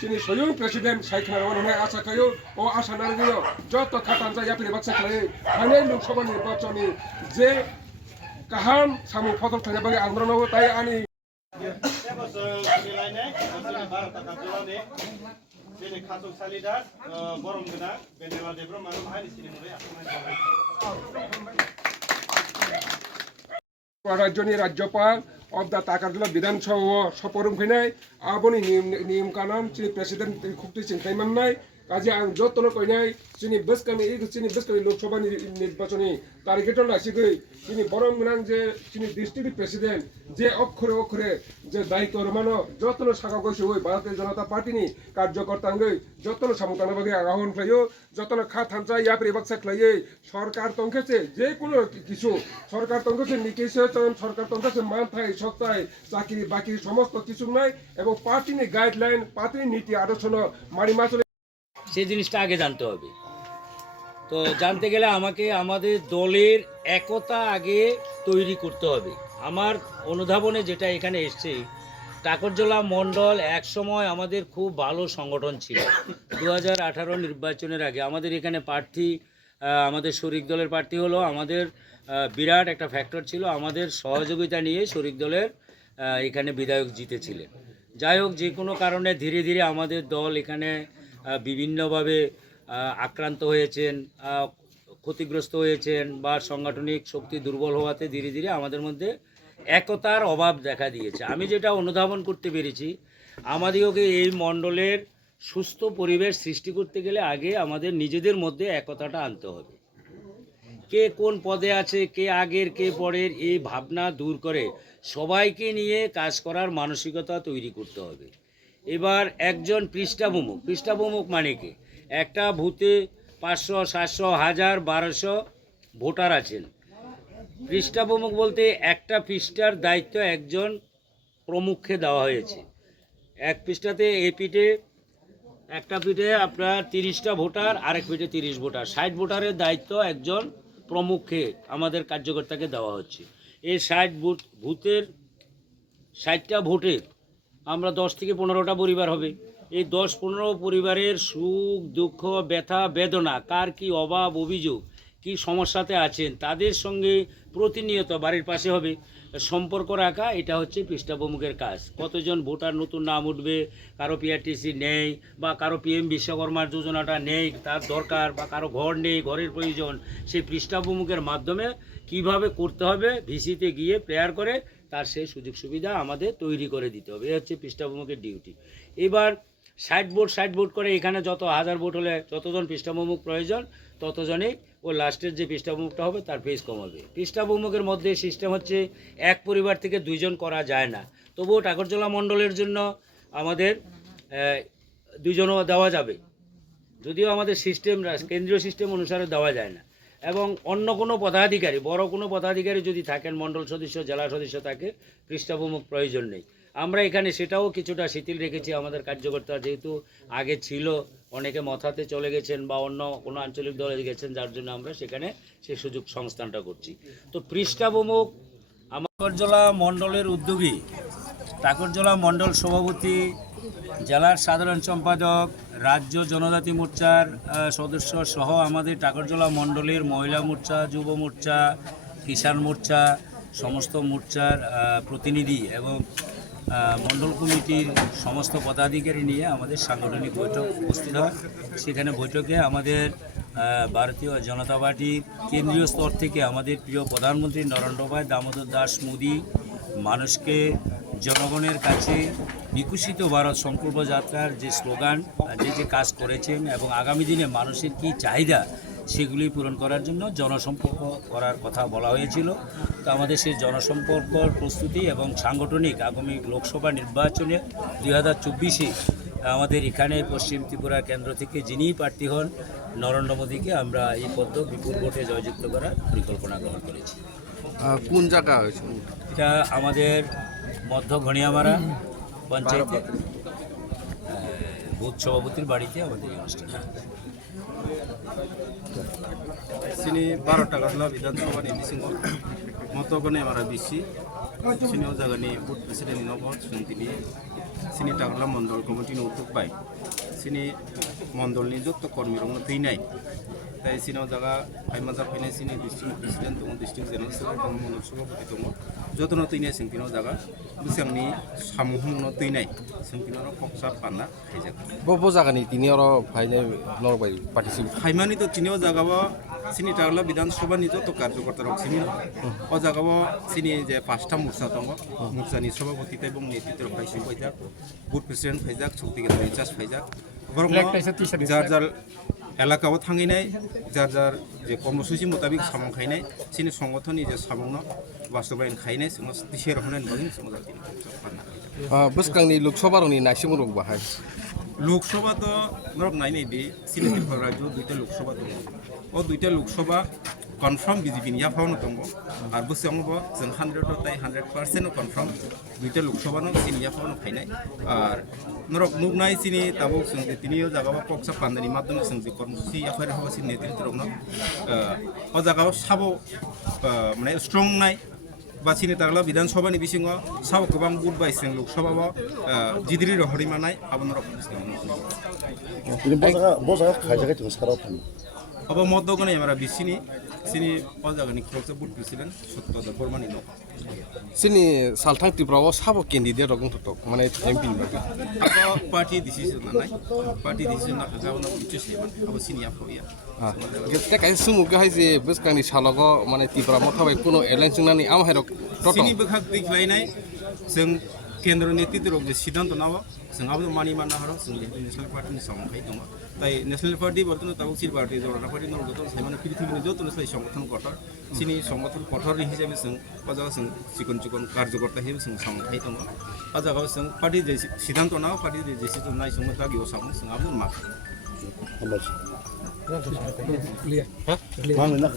sini soyung presiden sai khana wan hone asa kayo o asa nargino joto khatan ja yapri baksa khlai hane lok sabha nirbachoni je kaham samu photok thane bagi andron hobo tai ani রাজ্যনি রাজ্যপাল of the takarjala বিধানসভা সপরম ফিনাই আবনি নিয়ম কানুন চিনি president খুকটি চিনখাইমান নাই কাজে আং যতন কইনাই চিনি বসকামি লোকসভা নির্বাচনী তারিখেটো লাসিগৈ চিনি বরং গোনাং যে চিনি ডিস্ট্রিক্ট প্রেসিডেন্ট যে অক্ষরে অক্ষরে যে দায়িত্ব রমানো যতন সাকা গইছে ওই ভারতীয় জনতা পার্টিনি কার্যকর্তাঙ্গৈ যতন সামুতানা বাগে আগাহন ফ্লাইও যতন খা থানচা ইয়াপ্রি বাক্সা খ্লাইয়ে সরকার তংখেছে যে কোনো কিছু সরকার তংখেছে নিকেছে সরকার তংখেছে মান থাই সপ্তাহে চাকরি বাকি সমস্ত কিছু নাই এবং পার্টিনি গাইডলাইন পার্টিনি নীতি আদর্শ মারি মাচলে সেই জিনিসটা আগে জানতে হবে। তো জানতে গেলে আমাকে আমাদের দলের একতা আগে তৈরি করতে হবে। আমার অনুধাবনে যেটা এখানে এসছে, টাকরজলা মণ্ডল একসময় আমাদের খুব ভালো সংগঠন ছিল। 2018 নির্বাচনের আগে আমাদের এখানে প্রার্থী, আমাদের শরিক দলের প্রার্থী হলো, আমাদের বিরাট একটা ফ্যাক্টর ছিল, আমাদের সহযোগিতা নিয়ে শরিক দলের এখানে বিধায়ক জিতেছিলেন। যাই হোক, যে কোনো কারণে ধীরে ধীরে আমাদের দল এখানে বিভিন্নভাবে আক্রান্ত হয়েছেন, ক্ষতিগ্রস্ত হয়েছেন বা সাংগঠনিক শক্তি দুর্বল হওয়াতে ধীরে ধীরে আমাদের মধ্যে একতার অভাব দেখা দিয়েছে। আমি যেটা অনুধাবন করতে পেরেছি, আমাদেরকে এই মণ্ডলের সুস্থ পরিবেশ সৃষ্টি করতে গেলে আগে আমাদের নিজেদের মধ্যে একতাটা আনতে হবে। কে কোন পদে আছে, কে আগের কে পরের, এই ভাবনা দূর করে সবাইকে নিয়ে কাজ করার মানসিকতা তৈরি করতে হবে। এবার একজন পৃষ্ঠাভূমক মানে কি, একটা বুথে 500, 700, 1000, 1200 ভোটার আছেন। পৃষ্ঠাভূমক বলতে একটা পৃষ্ঠার দায়িত্ব একজন প্রমুখকে দেওয়া হয়েছে। এক পৃষ্ঠাতে একটা পিঠে আপনার 30টা ভোটার, আরেক পিঠে 30 ভোটার, 60 ভোটারের দায়িত্ব একজন প্রমুখকে আমাদের কার্যকর্তাকে দেওয়া হচ্ছে। এই 60টা ভোটের আমরা 10 থেকে 15টা পরিবার হবে। এই 10-15 পরিবারের সুখ দুঃখ ব্যথা বেদনা, কার কি অভাব অভিযোগ, কি সমস্যাতে আছেন, তাদের সঙ্গে প্রতিনিয়ত বাড়ির পাশে হবে সম্পর্ক রাখা। এটা হচ্ছে পৃষ্ঠাভূমকের কাজ। কতজন ভোটার নতুন নাম উঠবে, কারো পিআরটিসি নেই বা কারো পিএম বিশ্বকর্মার যোজনাটা নেই, তার দরকার, বা কারো ঘর নেই, ঘরের প্রয়োজন, সেই পৃষ্ঠাভূমকের মাধ্যমে কিভাবে করতে হবে ভিসিতে গিয়ে প্রেয়ার করে তার সেই সুযোগ সুবিধা আমাদের তৈরি করে দিতে হবে। এই হচ্ছে পৃষ্ঠাভূমকের ডিউটি। এবার 60 ভোট করে এখানে যত 1000 ভোট হলে যতজন পৃষ্ঠাভূমক প্রয়োজন ততজনেই ও লাস্টের যে পৃষ্ঠাভূমকটা হবে তার ফেজ কম হবে। পৃষ্ঠাভূমকের মধ্যে সিস্টেম হচ্ছে এক পরিবার থেকে 2 জন করা যায় না। তবুও টাকরজলা মণ্ডলের জন্য আমাদের 2 জনও দেওয়া যাবে, যদিও আমাদের সিস্টেম কেন্দ্রীয় সিস্টেম অনুসারে দেওয়া যায় না। এবং অন্য কোনো পদাধিকারী, বড় কোনো পদাধিকারী যদি থাকেন, মণ্ডল সদস্য, জেলা সদস্য, থাকে পৃষ্ঠাভূমক প্রয়োজন নেই। আমরা এখানে সেটাও কিছুটা শিথিল রেখেছি। আমাদের কার্যকর্তা যেহেতু আগে ছিল, অনেকে মথাতে চলে গেছেন বা অন্য কোনো আঞ্চলিক দলে গেছেন, যার জন্য আমরা সেখানে সেই সুযোগ সংস্থানটা করছি। তো পৃষ্ঠাভূমক আমার টাকরজলা মণ্ডলের উদ্যোগী, টাকরজলা মণ্ডল সভাপতি, জেলার সাধারণ সম্পাদক, রাজ্য জনজাতি মোর্চার সদস্য সহ আমাদের টাকরজলা মণ্ডলের মহিলা মোর্চা, যুব মোর্চা, কিষাণ মোর্চা, সমস্ত মোর্চার প্রতিনিধি এবং মণ্ডল কমিটির সমস্ত পদাধিকারী নিয়ে আমাদের সাংগঠনিক বৈঠক উপস্থিত হয়। সেখানে বৈঠকে আমাদের ভারতীয় জনতা পার্টির কেন্দ্রীয় স্তর থেকে আমাদের প্রিয় প্রধানমন্ত্রী নরেন্দ্র ভাই দামোদর দাস মোদী মানুষকে জনগণের কাছে বিকশিত ভারত সংকল্প যাত্রার যে স্লোগান, যে কাজ করেছেন এবং আগামী দিনে মানুষের কি চাহিদা সেগুলি পূরণ করার জন্য জনসম্পর্ক করার কথা বলা হয়েছিল। তো আমাদের সেই জনসম্পর্ক প্রস্তুতি এবং সাংগঠনিক আগামী লোকসভা নির্বাচনে 2024-এ আমাদের এখানে পশ্চিম ত্রিপুরার কেন্দ্র থেকে যিনি প্রার্থী হন নরেন্দ্র মোদীকে আমরা এই পদ্ম বিপুল ভোটে জয়যুক্ত করার পরিকল্পনা গ্রহণ করেছি। কোন জায়গা হয়েছে? এটা আমাদের মধ্য ঘনিয়ামারা পঞ্চায়েতে বুথ সভাপতির বাড়িতে আমাদের এই অনুষ্ঠান। sini 12 takarjala বিধানসভা নির্বাচন মতগণে আমরা বেশি sini ও জায়গানি বুথ প্রেসিডেন্ট নবত তিনি sini takarjala মন্ডল কমিটি উদ্যোগ পাই sini মন্ডলনি যত কর্মী রং থৈনাই তাই sini ও জায়গা ফাইমাজা ফাইনাই sini ডিস্ট্রিক্ট প্রেসিডেন্ট দङ ডিস্ট্রিক্ট জেনারেল সেক্রেটারি দङ মন্ডল সভাপতি দङ যতন থৈনাই সিংকিনো জায়গা বিসাংনি সামুহং থৈনাই সিংকিনো কক্সা পানা খাইজাক বো জাগানি তিনি আর ফাইনে নরবাই পার্টিসিপেট খাইমানি তো চিনিও জাগাবো sini takarjala বিধানসভা নিজ তো কার্যকর্তা রক sini ও জাগাবো sini যে পাঁচটা মোর্চা দङ মোর্চানি সভাপতি এবং নেতৃত্ব ফাইসি ফাইজাক বুথ প্রেসিডেন্ট ফাইজাক শক্তি কেন্দ্র ইনচার্জ ফাইজাক বরং যার যার এলাকাও থাঙিনাই যার যার যে কর্মসূচি মোতাবিক সামং খাইনাই sini সংগঠননি যে সামং বাস্তবায়ন খাইনাই जोङो दिसेर होनाय बागै जोङो বসকাংনি লোকসভা রনি নাইসিম রক বাহাই লোকসভা তো নরক নাই নাই বি sini রাজ্য দুইটা লোকসভা দङ ও দুইটা লোকসভা কনফার্ম বিজেপি নিয়া ফাউনো দङ আর বসংবো जों 100 তাই 100% কনফার্ম দুইটা লোকসভা নো sini নিয়া ফাউনো খাইনাই আর নরক নুগনাই sini তাবো जों তিনিও জাগাবা কক্সা পান্দানি মাধ্যমে जों যে কর্মসূচি আফারে হবা sini নেতৃত্ব রং ও জাগাও সাবো মানে স্ট্রং নাই বা sini takarjala বিধানসভানি বিসিङाव সাবো गोबां বুথ বাই जों লোকসভাও জিদিরি রহরিমানাই আবন রকম বজাগা খাইজাগা जों সারা থাকি अब मदगने हमरा बिसिनि sini o jagani kroksa buth president sotto bormani no সিনি সালথাং ত্রিপুরাও সাবো ক্যান্ডিডেট রকম থক মানে এমপি বাকি abo party decision nanai party decision na gauna bichu seman abo sini apoya গেতে কাই সুমু গে হাই যে বসকাংনি সালগো মানে ত্রিপুরা মথাবাই কোনো এলাইন্স নানি আম হাইরক টট sini bekhak diklainai जों केन्द्र नेतृत्व रग जे सिद्धांत नाव जों आबो मानि मानना हरो जों नेशनल पार्टी नि सामखाय दङ তাই ন্যাশনাল পার্টি বর্তমানে তাবুকসির পার্টি জড়না পার্টি নর যত সাইমানে পৃথিবীর যত নসলাই সংগঠন কঠোর sini সংগঠন কঠোর হিসাবে जों পাজাগা जों চিকন চিকন কার্যকর্তা হিসাবে जों সামখাय दङ পাজাগা जों পার্টি যে সিদ্ধান্ত নাও পার্টি যে ডিসিশন নাই जों দাগিও সামু जों आबो मा ক্লিয়ার হ্যাঁ মানে না